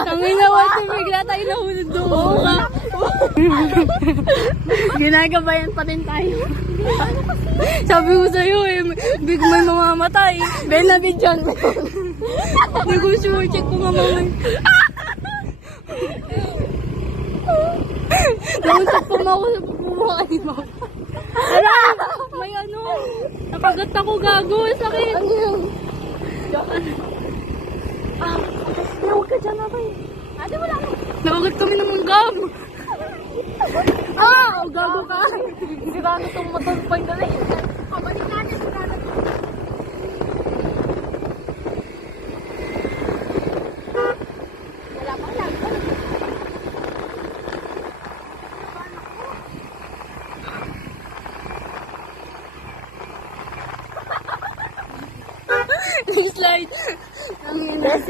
Tangay na water, bigla tayo nahulog doon. Ginagabayan pa din tayo. Sabi ko sa'yo eh, big may mamamatay. Ben na bidyan. Hindi ko sure, check ko nga mamay. Nausap ko na ako sa pupumakain mo. Ala! May ano, napagat ako gago, sakit. Ano yun? Huwag ka dyan, abay. Ate, wala ka. Nakagat kami ng manggam. Gago ka. Sirano itong motor point na rin. Pabalik natin, sirano ito. Wala pa, lang. Slide.